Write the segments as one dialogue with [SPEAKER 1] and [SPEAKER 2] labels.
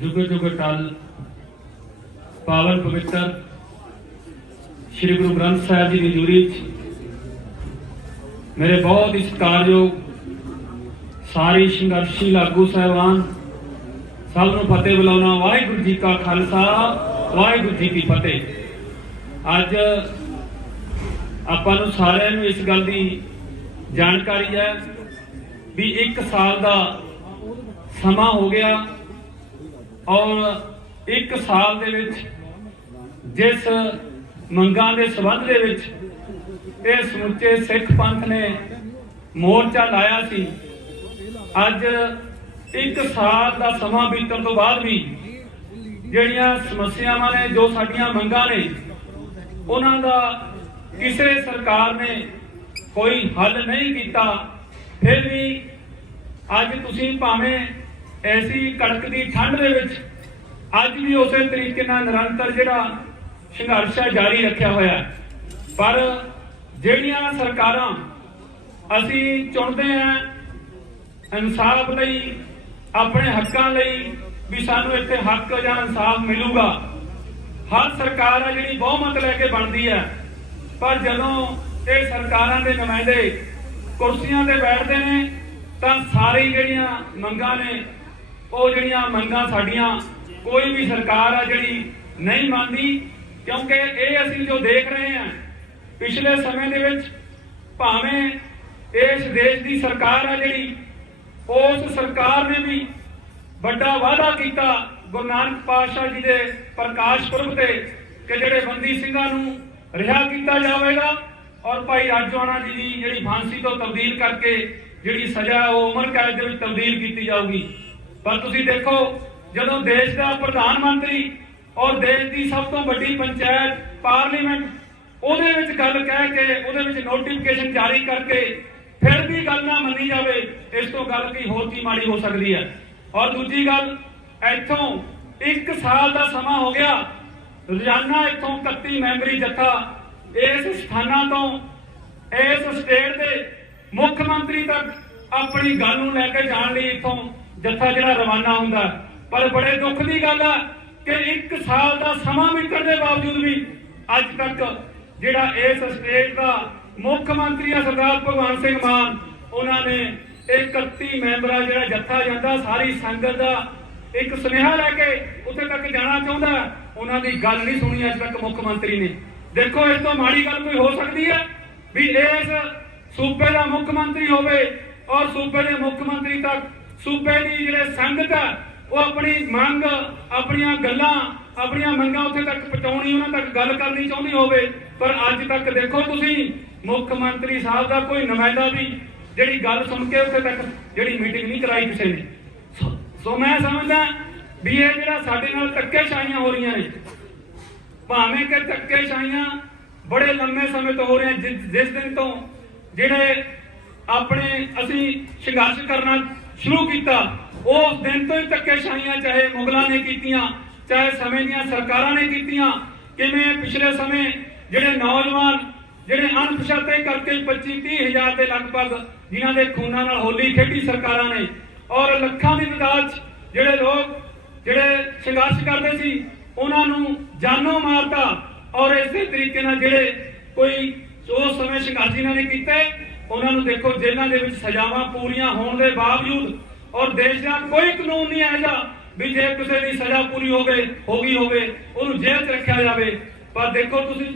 [SPEAKER 1] ਜੁਗ ਜੁਗ ਟਲ ਪਾਵਨ ਪਵਿੱਤਰ, ਸ੍ਰੀ ਗੁਰੂ ਗ੍ਰੰਥ ਸਾਹਿਬ ਜੀ ਦੀ ਹਜ਼ੂਰੀ 'ਚ ਮੇਰੇ ਬਹੁਤ ਹੀ ਸਤਿਕਾਰਯੋਗ ਸਾਰੇ ਸੰਘਰਸ਼ੀ ਲਾਗੂ ਸਾਹਿਬਾਨ, ਸਭ ਨੂੰ ਫਤਿਹ ਬੁਲਾਉਣਾ, ਵਾਹਿਗੁਰੂ ਜੀ ਕਾ ਖਾਲਸਾ, ਵਾਹਿਗੁਰੂ ਜੀ ਕੀ ਫਤਿਹ। ਅੱਜ ਆਪਾਂ ਨੂੰ ਸਾਰਿਆਂ ਨੂੰ ਇਸ ਗੱਲ ਦੀ ਜਾਣਕਾਰੀ ਹੈ ਵੀ 1 ਸਾਲ ਦਾ ਸਮਾਂ ਹੋ ਗਿਆ। ਔਰ ਇੱਕ ਸਾਲ ਦੇ ਵਿੱਚ ਜਿਸ ਮੰਗਾਂ ਦੇ ਸਬੰਧ ਦੇ ਵਿੱਚ ਇਹ ਸਮੁੱਚੇ ਸਿੱਖ ਪੰਥ ਨੇ ਮੋਰਚਾ ਲਾਇਆ ਸੀ, ਅੱਜ ਇੱਕ ਸਾਲ ਦਾ ਸਮਾਂ ਬੀਤਣ ਤੋਂ ਬਾਅਦ ਵੀ ਜਿਹੜੀਆਂ ਸਮੱਸਿਆਵਾਂ ਨੇ, ਜੋ ਸਾਡੀਆਂ ਮੰਗਾਂ ਨੇ, ਉਹਨਾਂ ਦਾ ਕਿਸੇ ਸਰਕਾਰ ਨੇ ਕੋਈ ਹੱਲ ਨਹੀਂ ਕੀਤਾ। ਫਿਰ ਵੀ ਅੱਜ ਤੁਸੀਂ ਭਾਵੇਂ ਐਸੀ ਕੜਕਦੀ ਠੰਡ ਦੇ ਵਿੱਚ ਅੱਜ ਵੀ ਉਸੇ ਤਰੀਕੇ ਨਾਲ ਨਿਰੰਤਰ ਜਿਹੜਾ ਸੰਘਰਸ਼ ਹੈ ਜਾਰੀ ਰੱਖਿਆ ਹੋਇਆ ਪਰ ਜਿਹੜੀਆਂ ਸਰਕਾਰਾਂ ਅਸੀਂ ਚੁਣਦੇ ਹਾਂ ਇਨਸਾਫ ਲਈ, ਆਪਣੇ ਹੱਕਾਂ ਲਈ ਵੀ ਸਾਨੂੰ ਇੱਥੇ ਹੱਕ ਜਾਂ ਇਨਸਾਫ ਮਿਲੂਗਾ, ਹਰ ਸਰਕਾਰ ਆ ਜਿਹੜੀ ਬਹੁਮਤ ਲੈ ਕੇ ਬਣਦੀ ਹੈ। ਪਰ ਜਦੋਂ ਇਹ ਸਰਕਾਰਾਂ ਦੇ ਨੁਮਾਇੰਦੇ ਕੁਰਸੀਆਂ ਤੇ ਬੈਠਦੇ ਨੇ, ਤਾਂ ਸਾਰੀ ਜਿਹੜੀਆਂ ਮੰਗਾਂ ਨੇ ਉਹ ਜਿਹੜੀਆਂ ਮੰਗਾਂ ਸਾਡੀਆਂ ਕੋਈ ਵੀ ਸਰਕਾਰ ਆ ਜਿਹੜੀ ਨਹੀਂ ਮੰਨਦੀ, ਕਿਉਂਕਿ ਇਹ ਅਸੀਂ ਜੋ ਦੇਖ ਰਹੇ ਹਾਂ, ਪਿਛਲੇ ਸਮੇਂ ਦੇ ਵਿੱਚ ਭਾਵੇਂ ਇਸ ਦੇਸ਼ ਦੀ ਸਰਕਾਰ ਆ ਜਿਹੜੀ, ਉਸ ਸਰਕਾਰ ਨੇ ਵੀ ਵੱਡਾ ਵਾਅਦਾ ਕੀਤਾ ਗੁਰੂ ਨਾਨਕ ਪਾਤਸ਼ਾਹ ਜੀ ਦੇ ਪ੍ਰਕਾਸ਼ ਪੁਰਬ ਤੇ ਕਿ ਜਿਹੜੇ ਬੰਦੀ ਸਿੰਘਾਂ ਨੂੰ ਰਿਹਾ ਕੀਤਾ ਜਾਵੇਗਾ ਔਰ ਭਾਈ ਰਾਜਵਾਨਾ ਜੀ ਦੀ ਜਿਹੜੀ ਫਾਂਸੀ ਤੋਂ ਤਬਦੀਲ ਕਰਕੇ ਜਿਹੜੀ ਸਜ਼ਾ ਉਹ ਉਮਰ ਕੈਦ ਦੇ ਵਿੱਚ ਤਬਦੀਲ ਕੀਤੀ ਜਾਊਗੀ। ਪਰ ਤੁਸੀਂ ਦੇਖੋ, ਜਦੋਂ ਦੇਸ਼ ਦਾ ਪ੍ਰਧਾਨ ਮੰਤਰੀ ਔਰ ਦੇਸ਼ ਦੀ ਸਭ ਤੋਂ ਵੱਡੀ ਪੰਚਾਇਤ ਪਾਰਲੀਮੈਂਟ, ਉਹਦੇ ਵਿੱਚ ਗੱਲ ਕਹਿ ਕੇ, ਉਹਦੇ ਵਿੱਚ ਨੋਟੀਫਿਕੇਸ਼ਨ ਜਾਰੀ ਕਰਕੇ ਫਿਰ ਵੀ ਗੱਲ ਨਾ ਮੰਨੀ ਜਾਵੇ, ਇਸ ਤੋਂ ਗੱਲ ਕੀ ਹੋਰ ਕੀ ਮਾੜੀ ਹੋ ਸਕਦੀ ਹੈ। ਔਰ ਦੂਜੀ ਗੱਲ, ਇੱਥੋਂ 1 ਸਾਲ ਦਾ ਸਮਾਂ ਹੋ ਗਿਆ, ਰੋਜ਼ਾਨਾ ਇੱਥੋਂ 31 ਮੈਂਬਰੀ ਜੱਥਾ ਇਸ ਸਥਾਨਾਂ ਤੋਂ, ਇਸ ਸਟੇਟ ਦੇ ਮੁੱਖ ਮੰਤਰੀ ਤੱਕ ਆਪਣੀ ਗੱਲ ਨੂੰ ਲੈ ਕੇ ਜਾਣ ਲਈ ਇੱਥੋਂ ਜੱਥਾ ਜਿਹੜਾ ਰਵਾਨਾ ਹੁੰਦਾ। ਪਰ ਬੜੇ ਦੁੱਖ ਦੀ ਗੱਲ ਹੈ ਕਿ ਇੱਕ ਸਾਲ ਦਾ ਸਮਾਂ ਬੀਤਣ ਦੇ ਬਾਵਜੂਦ ਵੀ ਅੱਜ ਤੱਕ ਜਿਹੜਾ ਇਸ ਸਟੇਟ ਦਾ ਮੁੱਖ ਮੰਤਰੀ ਹੈ ਸਰਦਾਰ ਭਗਵੰਤ ਸਿੰਘ ਮਾਨ, ਉਹਨਾਂ ਨੇ 31 ਮੈਂਬਰਾਂ ਜਿਹੜਾ ਜੱਥਾ ਜਾਂਦਾ, ਸਾਰੀ ਸੰਗਤ ਦਾ ਇੱਕ ਸੁਨੇਹਾ ਲੈ ਕੇ ਉੱਥੇ ਤੱਕ ਜਾਣਾ ਚਾਹੁੰਦਾ। ਉਹਨਾਂ ਦੀ ਗੱਲ ਨਹੀਂ ਸੁਣੀ ਅੱਜ ਤੱਕ ਮੁੱਖ ਮੰਤਰੀ ਨੇ। ਦੇਖੋ, ਇਸ ਤੋਂ ਮਾੜੀ ਗੱਲ ਕੋਈ ਹੋ ਸਕਦੀ ਹੈ ਵੀ ਇਸ ਸੂਬੇ ਦਾ ਮੁੱਖ ਮੰਤਰੀ ਹੋਵੇ ਔਰ ਸੂਬੇ ਦੇ ਮੁੱਖ ਮੰਤਰੀ ਤੱਕ ਸੂਬੇ ਦੀ ਜਿਹੜੇ ਸੰਗਤ ਹੈ ਉਹ ਆਪਣੀ ਮੰਗ, ਆਪਣੀਆਂ ਗੱਲਾਂ, ਆਪਣੀਆਂ ਮੰਗਾਂ ਉੱਥੇ ਤੱਕ ਪਹੁੰਚਾਉਣੀ, ਉਹਨਾਂ ਤੱਕ ਗੱਲ ਕਰਨੀ ਚਾਹੁੰਦੀ ਹੋਵੇ। ਪਰ ਅੱਜ ਤੱਕ ਦੇਖੋ ਤੁਸੀਂ, ਮੁੱਖ ਮੰਤਰੀ ਸਾਹਿਬ ਦਾ ਕੋਈ ਨੁਮਾਇੰਦਾ ਵੀ ਜਿਹੜੀ ਗੱਲ ਸੁਣ ਕੇ ਉੱਥੇ ਤੱਕ ਜਿਹੜੀ ਮੀਟਿੰਗ ਨਹੀਂ ਕਰਾਈ ਕਿਸੇ ਨੇ। ਸੋ- ਮੈਂ ਸਮਝਦਾ ਵੀ ਇਹ ਜਿਹੜਾ ਸਾਡੇ ਨਾਲ ਧੱਕੇਸ਼ਾਹੀਆਂ ਹੋ ਰਹੀਆਂ ਨੇ, ਭਾਵੇਂ ਕਿ ਧੱਕੇਸ਼ਾਹੀਆਂ ਬੜੇ ਲੰਮੇ ਸਮੇਂ ਤੋਂ ਹੋ ਰਹੀਆਂ ਜਿਸ ਜਿਸ ਦਿਨ ਤੋਂ ਜਿਹੜੇ ਆਪਣੇ ਅਸੀਂ ਸੰਘਰਸ਼ ਕਰਨਾ ਸ਼ੁਰੂ ਕੀਤਾ। ਉਸ ਦਿਨ ਤੋਂ ਹੀ ਧੱਕੇਸ਼ਾਹੀਆਂ ਚਾਹੇ ਮੁਗਲਾਂ ਨੇ ਕੀਤੀਆਂ, ਚਾਹੇ ਸਮੇਂ ਦੀਆਂ ਸਰਕਾਰਾਂ ਨੇ ਕੀਤੀਆਂ, ਕਿਵੇਂ ਪਿਛਲੇ ਸਮੇਂ ਜਿਹੜੇ ਨੌਜਵਾਨ, ਜਿਹੜੇ ਅਣਪਛਾਤੇ ਕਰਕੇ 25 30 ਦੇ ਲਗਭਗ ਜਿਨ੍ਹਾਂ ਦੇ ਖੂਨਾਂ ਨਾਲ ਹੋਲੀ ਖੇਡੀ ਸਰਕਾਰਾਂ ਨੇ, ਔਰ ਲੱਖਾਂ ਦੀ ਤਾਦਾਦ ਜਿਹੜੇ ਲੋਕ, ਜਿਹੜੇ ਸੰਘਰਸ਼ ਕਰਦੇ ਸੀ, ਉਹਨਾਂ ਨੂੰ ਜਾਨੋਂ ਮਾਰਤਾ, ਔਰ ਇਸੇ ਤਰੀਕੇ ਨਾਲ ਜਿਹੜੇ ਕੋਈ ਉਸ ਸਮੇਂ ਸੰਘਰਸ਼ ਇਹਨਾਂ ਨੇ ਕੀਤੇ ਉਹਨਾਂ ਨੂੰ ਦੇਖੋ, ਜੇਲ੍ਹਾਂ ਦੇ ਵਿੱਚ ਸਜ਼ਾਵਾਂ ਪੂਰੀਆਂ ਹੋਣ ਦੇ ਬਾਵਜੂਦ ਔਰ ਦੇਸ਼ ਦਾ ਕੋਈ ਕਾਨੂੰਨ ਨਹੀਂ ਆਇਆ ਵੀ ਜੇ ਕਿਸੇ ਦੀ ਸਜ਼ਾ ਪੂਰੀ ਹੋ ਗਈ ਹੋ ਗਈ ਹੋਵੇ, ਉਹਨੂੰ ਜੇਲ੍ਹ 'ਚ ਰੱਖਿਆ ਜਾਵੇ। ਪਰ ਦੇਖੋ ਤੁਸੀਂ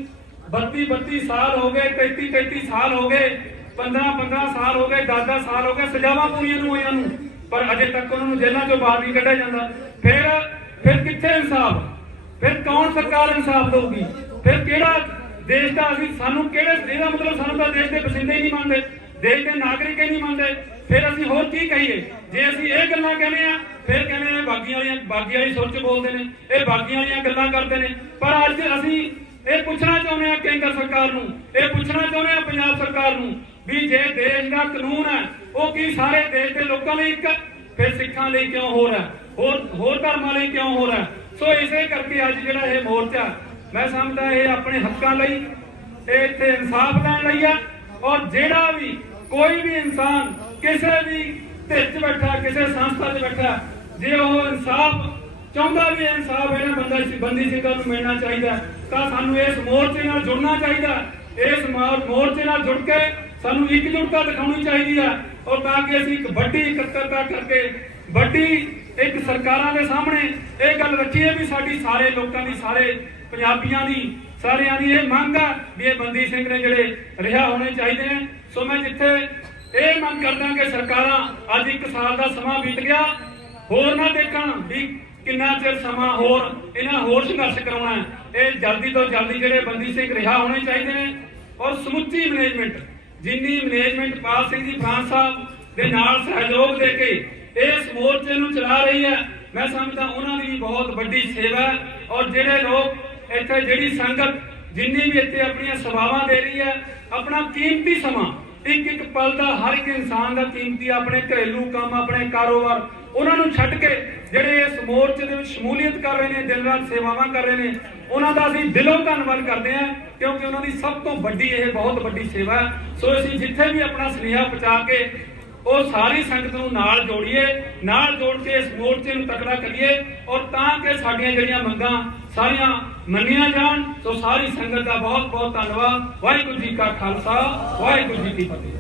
[SPEAKER 1] 32 32 ਸਾਲ ਹੋ ਗਏ 33 33 ਸਾਲ ਹੋ ਗਏ 15 15 ਸਾਲ ਹੋ ਗਏ 10 10 ਸਾਲ ਹੋ ਗਏ, ਸਜ਼ਾਵਾਂ ਪੂਰੀਆਂ ਨੂੰ ਹੋਈਆਂ ਨੂੰ ਪਰ ਅਜੇ ਤੱਕ ਉਹਨਾਂ ਨੂੰ ਜੇਲ੍ਹਾਂ ਚੋਂ ਬਾਹਰ ਨਹੀਂ ਕੱਢਿਆ ਜਾਂਦਾ। ਫਿਰ ਫਿਰ ਕਿੱਥੇ ਇਨਸਾਫ? ਫਿਰ ਕੌਣ ਸਰਕਾਰ ਇਨਸਾਫ ਦੇਊਗੀ? ਫਿਰ ਕਿਹੜਾ ਦੇਸ਼ ਦਾ ਅਸੀਂ ਸਾਨੂੰ ਕਿਹੜੇ ਇਹਦਾ ਮਤਲਬ ਸਾਨੂੰ ਤਾਂ ਦੇਸ਼ ਦੇ ਵਸਿੰਦੇ ਹੀ ਨਹੀਂ ਮੰਨਦੇ, ਦੇਸ਼ ਦੇ ਨਾਗਰਿਕ ਹੀ ਨਹੀਂ ਮੰਨਦੇ। ਫਿਰ ਅਸੀਂ ਹੋਰ ਕੀ ਕਹੀਏ? ਜੇ ਅਸੀਂ ਇਹ ਗੱਲਾਂ ਕਹਿੰਦੇ ਆ ਫਿਰ ਕਹਿੰਦੇ ਆ ਬਾਗੀਆਂ ਵਾਲੀਆਂ ਬਾਗੀ ਵਾਲੀ ਸੁਰ ਬੋਲਦੇ ਨੇ, ਇਹ ਬਾਗੀਆਂ ਵਾਲੀਆਂ ਗੱਲਾਂ ਕਰਦੇ ਨੇ। ਪਰ ਅੱਜ ਅਸੀਂ ਇਹ ਪੁੱਛਣਾ ਚਾਹੁੰਦੇ ਆ ਕੇਂਦਰ ਸਰਕਾਰ ਨੂੰ, ਇਹ ਪੁੱਛਣਾ ਚਾਹੁੰਦੇ ਆ ਪੰਜਾਬ ਸਰਕਾਰ ਨੂੰ ਵੀ ਜੇ ਦੇਸ਼ ਦਾ ਕਾਨੂੰਨ ਹੈ, ਉਹ ਕੀ ਸਾਰੇ ਦੇਸ਼ ਦੇ ਲੋਕਾਂ ਲਈ ਇੱਕ? ਫਿਰ ਸਿੱਖਾਂ ਲਈ ਕਿਉਂ ਹੋ? ਰਿਹਾ ਹੋਰ ਹੋਰ ਧਰਮਾਂ ਲਈ ਕਿਉਂ ਹੋ? ਰਿਹਾ ਸੋ ਇਸੇ ਕਰਕੇ ਅੱਜ ਜਿਹੜਾ ਇਹ ਮੋਰਚਾ ਮੈਂ ਸਮਝਦਾ ਇਹ ਆਪਣੇ ਹੱਕਾਂ ਲਈ, ਇਹ ਇੱਥੇ ਇਨਸਾਫ ਦੇਣ ਲਈ ਆ, ਔਰ ਜਿਹੜਾ ਵੀ ਕੋਈ ਵੀ ਇਨਸਾਨ ਕਿਸੇ ਵੀ ਧਿਰ 'ਚ ਬੈਠਾ, ਕਿਸੇ ਸੰਸਥਾ 'ਚ ਬੈਠਾ, ਜੇ ਉਹ ਇਨਸਾਫ ਚਾਹੁੰਦਾ ਵੀ ਇਨਸਾਫ ਇਹਨਾਂ ਬੰਦਾ ਬੰਦੀ ਸਿੰਘਾਂ ਨੂੰ ਮਿਲਣਾ ਚਾਹੀਦਾ, ਤਾਂ ਸਾਨੂੰ ਇਸ ਮੋਰਚੇ ਨਾਲ ਜੁੜਨਾ ਚਾਹੀਦਾ। ਇਸ ਮੋਰਚੇ ਨਾਲ ਜੁੜ ਕੇ ਸਾਨੂੰ ਇਕਜੁੱਟਤਾ ਦਿਖਾਉਣੀ ਚਾਹੀਦੀ ਹੈ ਔਰ ਤਾਂ ਕਿ ਅਸੀਂ ਇੱਕ ਵੱਡੀ ਇਕੱਤਰਤਾ ਕਰਕੇ, ਵੱਡੀ ਇੱਕ ਸਰਕਾਰਾਂ ਦੇ ਸਾਹਮਣੇ ਇਹ ਗੱਲ ਰੱਖੀਏ ਵੀ ਸਾਡੀ ਸਾਰੇ ਲੋਕਾਂ ਦੀ ਸਾਰੇ ਪੰਜਾਬੀਆਂ ਦੀ, ਸਾਰਿਆਂ ਦੀ ਇਹ ਮੰਗ ਆ ਵੀ ਇਹ ਬੰਦੀ ਸਿੰਘ ਨੇ ਜਿਹੜੇ ਰਿਹਾ ਹੋਣੇ ਚਾਹੀਦੇ ਨੇ। ਸੋ ਮੈਂ ਜਿੱਥੇ ਇਹ ਮੰਗ ਕਰਦਾ ਕਿ ਸਰਕਾਰਾਂ ਅੱਜ ਇੱਕ ਸਾਲ ਦਾ ਸਮਾਂ ਬੀਤ ਗਿਆ, ਹੋਰ ਨਾ ਦੇਖਣ ਵੀ ਕਿੰਨਾ ਚਿਰ ਸਮਾਂ ਹੋਰ ਇਹਨਾਂ ਹੋਰ ਸੰਘਰਸ਼ ਕਰਾਉਣਾ ਹੈ। ਇਹ ਜਲਦੀ ਤੋਂ ਜਲਦੀ ਜਿਹੜੇ ਬੰਦੀ ਸਿੰਘ ਰਿਹਾ ਹੋਣੇ ਚਾਹੀਦੇ ਨੇ। ਔਰ ਸਮੁੱਚੀ ਮੈਨੇਜਮੈਂਟ ਜਿੰਨੀ ਮੈਨੇਜਮੈਂਟ ਪਾਲ ਸਿੰਘ ਜੀ ਫਰਾਂਸ ਸਾਹਿਬ ਦੇ ਨਾਲ ਸਹਿਯੋਗ ਦੇ ਕੇ ਇਸ ਮੋਰਚੇ ਨੂੰ ਚਲਾ ਰਹੀ ਹੈ, ਮੈਂ ਸਮਝਦਾ ਉਹਨਾਂ ਦੀ ਵੀ ਬਹੁਤ ਵੱਡੀ ਸੇਵਾ ਹੈ। ਔਰ ਜਿਹੜੇ ਲੋਕ ਇੱਥੇ ਜਿਹੜੀ ਸੰਗਤ ਜਿੰਨੀ ਵੀ ਇੱਥੇ ਆਪਣੀਆਂ ਸੇਵਾਵਾਂ ਦੇ ਰਹੀ ਹੈ, ਆਪਣਾ ਕੀਮਤੀ ਸਮਾਂ, ਇੱਕ ਇੱਕ ਪਲ ਦਾ ਹਰ ਇੱਕ ਇਨਸਾਨ ਦਾ ਕੀਮਤੀ ਆਪਣੇ ਘਰੇਲੂ ਕੰਮ, ਆਪਣੇ ਕਾਰੋਬਾਰ, ਉਹਨਾਂ ਨੂੰ ਛੱਡ ਕੇ ਜਿਹੜੇ ਇਸ ਮੋਰਚੇ ਦੇ ਵਿੱਚ ਸ਼ਮੂਲੀਅਤ ਕਰ ਰਹੇ ਨੇ, ਦਿਨ ਰਾਤ ਸੇਵਾਵਾਂ ਕਰ ਰਹੇ ਨੇ, ਉਹਨਾਂ ਦਾ ਅਸੀਂ ਦਿਲੋਂ ਧੰਨਵਾਦ ਕਰਦੇ ਹਾਂ, ਕਿਉਂਕਿ ਉਹਨਾਂ ਦੀ ਸਭ ਤੋਂ ਵੱਡੀ ਇਹ ਬਹੁਤ ਵੱਡੀ ਸੇਵਾ ਹੈ। ਸੋ ਅਸੀਂ ਜਿੱਥੇ ਵੀ ਆਪਣਾ ਸੁਨੇਹਾ ਪਹੁੰਚਾ ਕੇ ਉਹ ਸਾਰੀ ਸੰਗਤ ਨੂੰ ਨਾਲ ਜੋੜੀਏ, ਨਾਲ ਜੋੜ ਕੇ ਇਸ ਮੋਰਚੇ ਨੂੰ ਤਕੜਾ ਕਰੀਏ ਔਰ ਤਾਂ ਕਿ ਸਾਡੀਆਂ ਜਿਹੜੀਆਂ ਮੰਗਾਂ ਸਾਰੀਆਂ ਮੰਨੀਆਂ ਜਾਣ, ਸੋ ਸਾਰੀ ਸੰਗਤ ਦਾ ਬਹੁਤ ਬਹੁਤ ਧੰਨਵਾਦ। ਵਾਹਿਗੁਰੂ ਜੀ ਕਾ ਖਾਲਸਾ, ਵਾਹਿਗੁਰੂ ਜੀ ਕੀ ਫਤਿਹ।